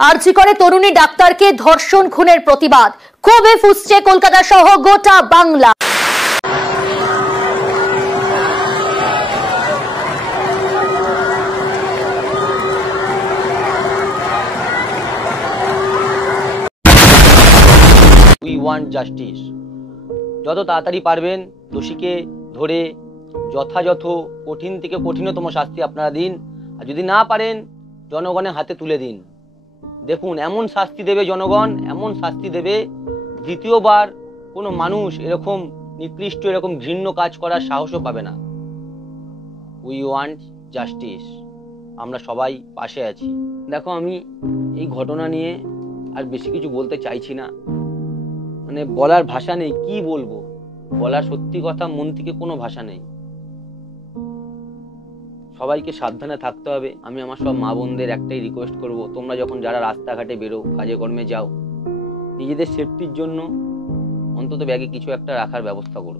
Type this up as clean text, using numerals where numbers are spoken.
আরজি করে তরুণী ডাক্তারকে ধর্ষণ খুনের প্রতিবাদ, ক্ষোভে ফুঁসছে কলকাতা সহ গোটা বাংলা। We want justice. যত তাড়াতাড়ি পারবেন দোষীকে ধরে যথাযথ কঠিন থেকে কঠিনতম শাস্তি আপনারা দিন, আর যদি না পারেন জনগণের হাতে তুলে দিন। দেখুন, এমন শাস্তি দেবে জনগণ, এমন শাস্তি দেবে দ্বিতীয়বার কোনো মানুষ এরকম নিকৃষ্ট এরকম ঘৃণ্য কাজ করার সাহসও পাবে না। We want justice. আমরা সবাই পাশে আছি। দেখো, আমি এই ঘটনা নিয়ে আর বেশি কিছু বলতে চাইছি না, মানে বলার ভাষা নেই, কি বলবো, বলার সত্যি কথা মন থেকে কোনো ভাষা নেই। সবাইকে সাবধানে থাকতে হবে। আমি আমার সব মা বোনদের একটাই রিকোয়েস্ট করব, তোমরা যখন যারা রাস্তাঘাটে বেরো, কাজে কর্মে যাও, নিজেদের সেফটির জন্য অন্তত ব্যাগে কিছু একটা রাখার ব্যবস্থা করো।